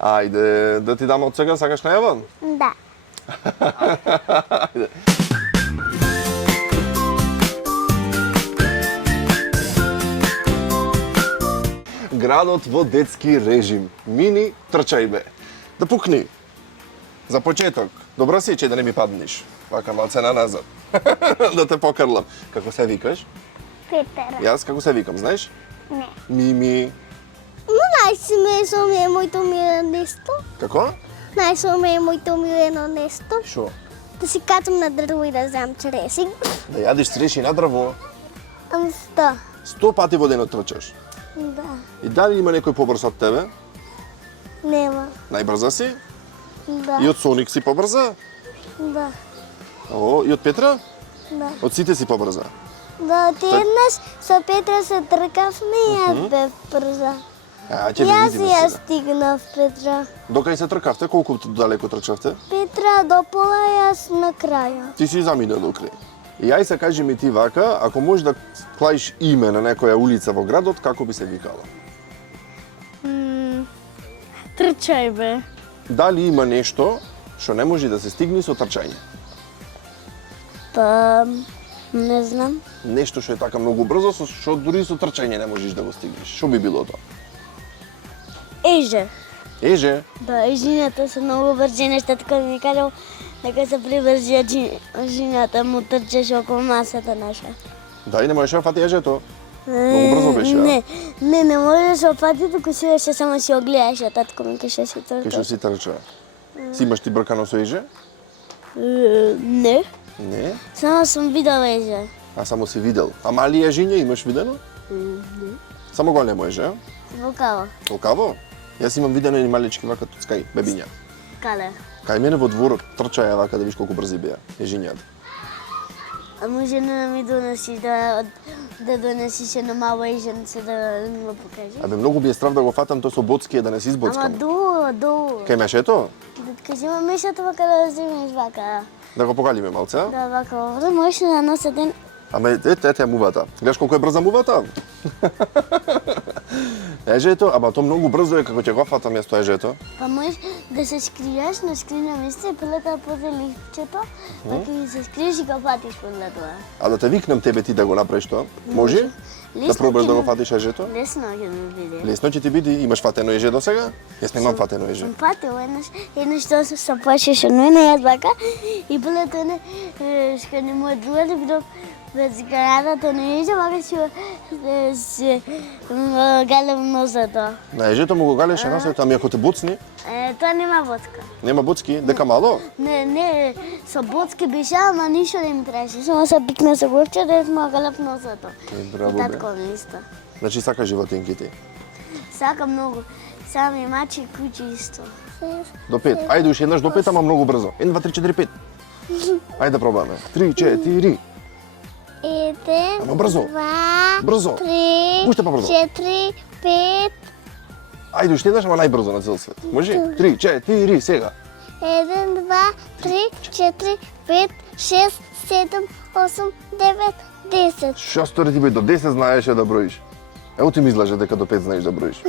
Ајде, да ти дам од сега, сакаш најаван? Да. Ајде. Градот во детски режим. Мини трчајбе. Да пукни. За почеток. Добро си, че да не ми паднеш. Вака малце на назад. Да те покрлам. Како се викаш? Петера. Јас како се викам, знаеш? Не. Мими. Но најсмешно ми е моето милено нешто. Како? Најсмешно ми е моето милено нешто. Шо? Да си качам на дрво и да земам череси. Да јадиш цреши на дрво. Ам 100. 100 пати во денот трчаш. Да. И дали има некој побрз од тебе? Нема. Најбрза си? Да. И од Соник си побрза? Да. О, и од Петра? Да. Од сите си побрза. Да, ти еднаш со Петра се тркавме и јас бев брза. А, ќе Јас видиме ја сега. стигнав Петра. Докај се тркавте, колку далеко трчавте? Петра до пола, јас на краја. Ти си замина до крај. И ај се кажи ми ти вака, ако можеш да клаиш име на некоја улица во градот, како би се викала? Трчајбе. Дали има нешто што не може да се стигне со трчање? Па, не знам. Нешто што е така многу брзо, што дури со трчање не можеш да го стигнеш. Што би било тоа? Еже. Еже, Да, ежињата се многу брзи нешто, така ми кажал дека се приврзија ежињата му трчеше околу масата наша. да и не можеш да фати ежето. Многу брзо беше, а? Не можеш да опати, туку си беше само си огледаше, татко ми кеше си трча. Кај што си трча. Си имаш ти бркано со еже? Не, Не. само сум видел еже. А само си видел. А мали ежиња имаш видено? Не. Само големо еже, а? Вокава. Толкаво? Јас имам видено и малички вака туцкај, бебиња. Кале. Кај мене во дворот трчаја вака да видиш колку брзи беа ежињата. А може да ми донесиш да донесиш едно мало еженце да ми го покажеш? Абе многу би е страв да го фатам тоа со боцки да не се Ама избоцкам. долу. Кај мешето? Да ти кажем мешето вака да вземеш вака. Да го погалиме малце, а? Да, вака. Да можеш да носи ден. Ама ете мувата. Гледаш колку е брза мувата? Ежето, ама тоа многу брзо е како ќе го фатам јас тоа ежето. Па можеш да се скриеш на скрина место и прелета подле лифчето, така и се скриеш и го фатиш подле тоа. А да те викнам тебе ти да го направиш тоа? Може? Да Лесно пробаш ќе да го ми- фатиш ежето? Лесно ќе ми биде. Лесно ќе ти биде. Имаш фатено еже до сега? Јас немам фатено еже. Сум патил еднаш тоа се почеше од мене јас вака и биле тоа не што не му одували било без гарата на еже вака се галем нозата. На ежето му го галеше насето, ами ако те буцни, Тоа нема водка. нема буцки, дека мало? Не, со боцки беше, ама ништо не ми требаше. Само се пикна со горче, да сме галеп носото. Браво, И бе. татко ми исто. Значи сака животинки ти. Сака многу. Сами мачи и куќи исто. До 5. Ајде уште еднаш до 5, ама многу брзо. 1, 2, 3, 4, 5. Ајде да пробаме. 3, 4. Еден, Ама брзо. два, Брзо. три, Уште побрзо. 4, 5, Ајде уште еднаш, ама најбрзо на цел свет. Може? 3, 4, сега. 1, 2, 3, 4, 5, 6, 7, 8, 9, 10. Што стори ти бе, до 10 знаеше да броиш. Ево ти ми излаже дека до 5 знаеш да броиш.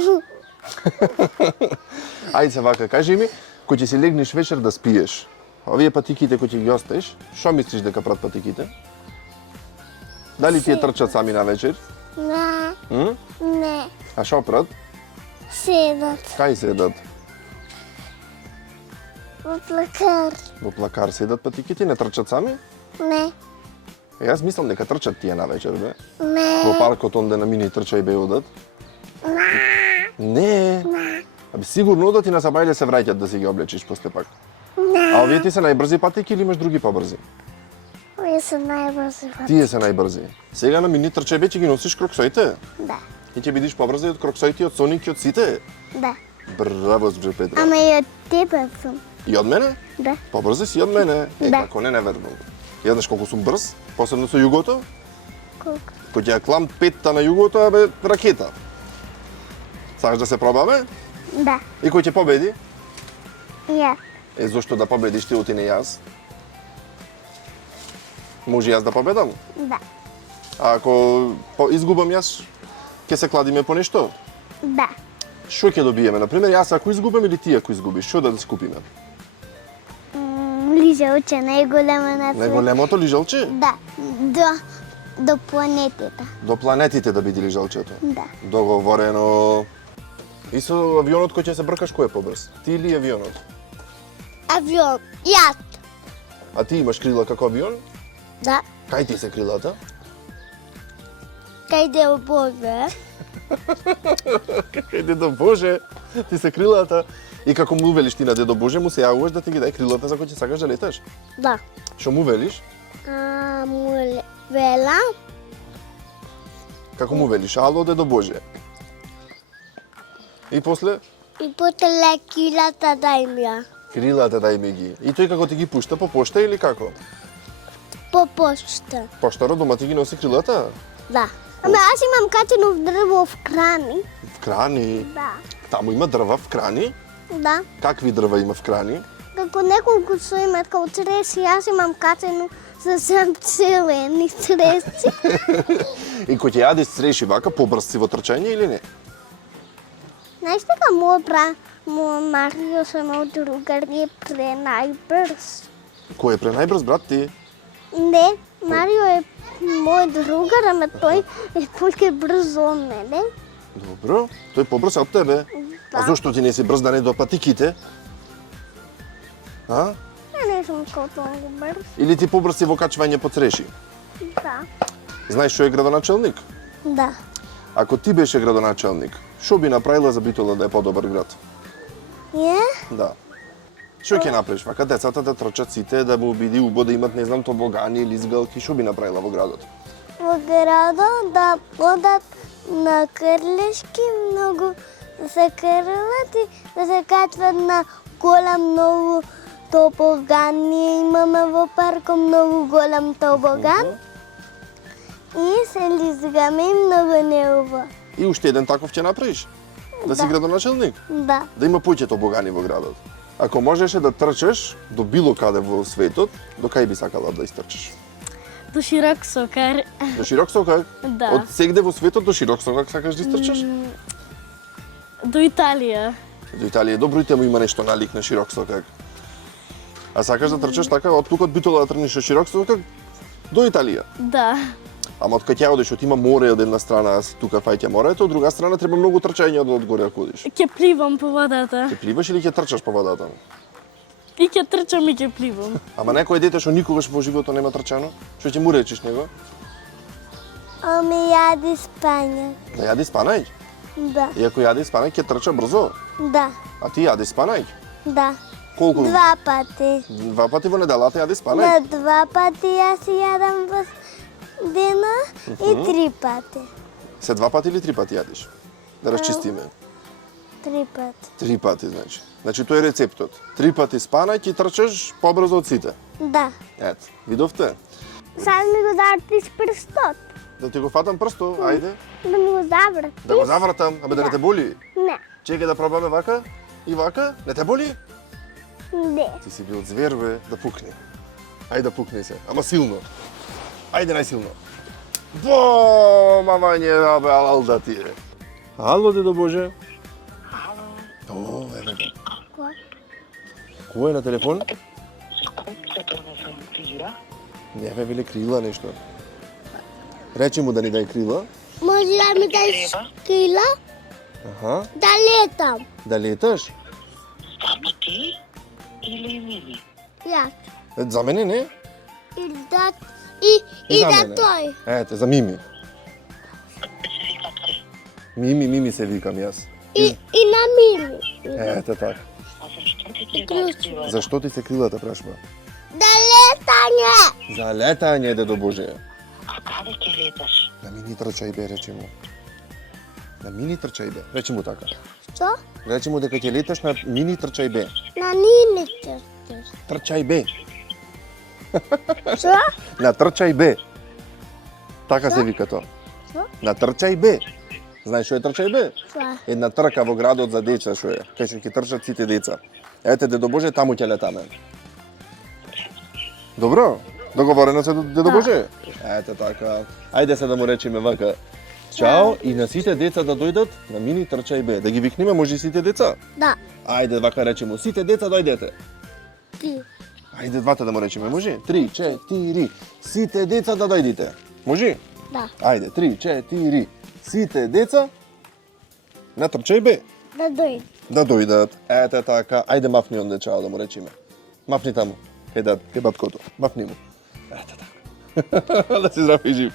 Ајде се вака, кажи ми, кој ќе си легнеш вечер да спиеш. Овие патиките кои ќе ги оставиш, што мислиш дека прат патиките? Дали тие трчат сами на вечер? Не, А што прат? седат Кај седат? во плакар. Во плакар седат патиките, не трчат сами? Не, Јас мислам дека трчат тие на вечер, бе. Во не, паркот онде на мини трча и бе одат. Не. Аби сигурно одат и на сабајле се враќат да си ги облечиш после пак. А овие ти се најбрзи патики или имаш други побрзи? овие се најбрзи пати. Тие се најбрзи. Сега на мини трча вече ги носиш кроксоите. Да, И ќе бидиш побрзи од кроксоите, од Соник и од сите. да. Браво, Джо Петра. Ама и од тебе сум. И од мене? Да. Побрзи си од мене. Да. Како не верувам. Ја знаеш колку сум брз, посебно со југото. Колку? Кој ќе ја клам петта на југото, бе ракета. Сакаш да се пробаме? Да, И кој ќе победи? ја. Зошто да победиш ти оти не јас? Може јас да победам? Да, А ако изгубам јас, ќе се кладиме по нешто? да. Што ќе добиеме? Например, јас ако изгубам или ти ако изгубиш, што да скупиме? Лижалче, најголема на свет. Најголемото лижалче? Да, до планетата. До планетите да биде лижалчето. Да. Договорено. И со авионот кој ќе се бркаш, кој е побрз? Ти или авионот? Авион, јас. А ти имаш крила како авион? Да. Кај ти се крилата? Кајде е Боже? Кај до Боже, ти се крилата. И како му велиш ти на Дедо Боже, му се јавуваш да ти ги дај крилата за кои ќе сакаш да леташ? Да. Што му велиш? Вела, Како му велиш? Ало, Дедо Боже. И после? и после килата дај ми ја. Крилата дај ми ги. И тој како ти ги пушта по пошта или како? По почта. Поштарот дома ти ги носи крилата? Да. Ама аз имам качено в дрво в крани. В крани? Да. Таму има дрва в крани? Да. Какви дрва има в крани? Како неколку што имат као цреси, јас имам качено за сам целени цреси. И кој ќе јадеш цреши вака, побрз си во трчање или не? Знаеш дека Марио се мој другар е најбрз. Кој е најбрз, брат ти? Не, Марио е мој другар, ама тој е повеќе брз од мене. Добро, тој побрз од тебе. А Да. зошто ти не си брз да не до патиките? А? Ја не сум као толку брз. Или ти побрз си во качвање по цреши? Да. Знаеш што е градоначелник? Да. Ако ти беше градоначелник, што би направила за Битола да е подобар град? Да. Што ќе направиш? Вака децата да трчат сите, да му биде убаво да имат, не знам, тобогани или изгалки, што би направила во градот? Во градот да одат на крлешки, многу да се крлат и да се качват на голем многу тобоган. Ние имаме во паркот многу голем тобоган и се лизгаме и многу неубаво. И уште еден таков ќе направиш? Да си Да. градоначелник? Да. Да има поќе тобогани во градот. Ако можеше да трчаш до било каде во светот, до кај би сакала да истрчаш? До широк сокар. До широк сокак? Да. Од сегде во светот до широк сокак сакаш да истрчаш? До Италија. До Италија добро и тема има нешто налик на широк сокак. А сакаш да трчаш така од тук од Битола да трниш од широк сокак до Италија. Да. Ама од кај ќе одиш, од има море од една страна, а си тука фаќа морето, од друга страна треба многу трчање од одгоре ако одиш. Ќе пливам по водата. Ќе пливаш или ќе трчаш по водата? И ќе трчам и ќе пливам. Ама некој дете што никогаш во животот нема трчано, што ќе му речеш него? Ами јади спањак. Да јади спанај. Да. И ако јади спанај ќе трча брзо. Да. А ти јади спанај. Да. Колку? Два пати. Два пати во неделата јади спанај. На два пати јас јадам во дена и три пати. Се два пати или три пати јадиш? Да расчистиме. Три пати. Три пати, значи. Значи тој е рецептот. Три пати спанај ќе трчаш побрзо од сите. Да. Ето, видовте? Сад ми го завртиш прстот. Да ти го фатам прсто, ајде. Да ми го завртиш. Да го завртам, абе да не те боли. Не. Чекај да пробаме вака и вака. Не те боли? Не. Ти си бил звер, бе, да пукни. Ајде да пукни се, ама силно. Ајде најсилно. Бо, мамање, абе, алда ти е. Ало, Дедо Боже. О, еве го. Кој? Кој е на телефон? Компјутерот сам крила. Не бе, веле крила нешто. Речи му да ни дај крила. Може да ми дадеш крила? Аха. Да летам. Да леташ? Само ти или Мили? Јас. За мене не. И да и за да мене. тој. Ете, за Мими. Се викат кој? Мими се викам јас. И на Мими. Ете така. А зашто ти треба да крила? Зашто ти се крилата прашба? Да летање. За летање, Дедо Боже. А каде ќе леташ? На мини трчај бе, речи му. На мини трчај бе. Речи му така. Што? Речи му дека ќе леташ на мини трчај бе. На Нини честиш. Трчај бе. Што? На трчај бе. Така се вика тоа. Што? На трчај бе. Знаеш што е трчај бе? Што? Една трка во градот за деца што е. Кај се ќе трчат сите деца. Ете, Дедо Боже, таму ќе летаме. Добро? Договорено се, Дедо Боже? Ете така. Ајде се да му речеме вака. Чао и на сите деца да дојдат на Мини трчај бе. Да ги викнеме може и сите деца? Да. Ајде вака речемо, сите деца дојдете. Ти. Ајде двата да му речеме, може? 3, 4. Сите деца да дојдите. Може? Да. Ајде, 3, 4. Сите деца на трчај бе. Да дојде. Да дојдат. Ете така. Ајде мафни онде чао да му речеме. Мафни таму. Кај баткото. Мафни му. Ете така. Да си здрав и жив.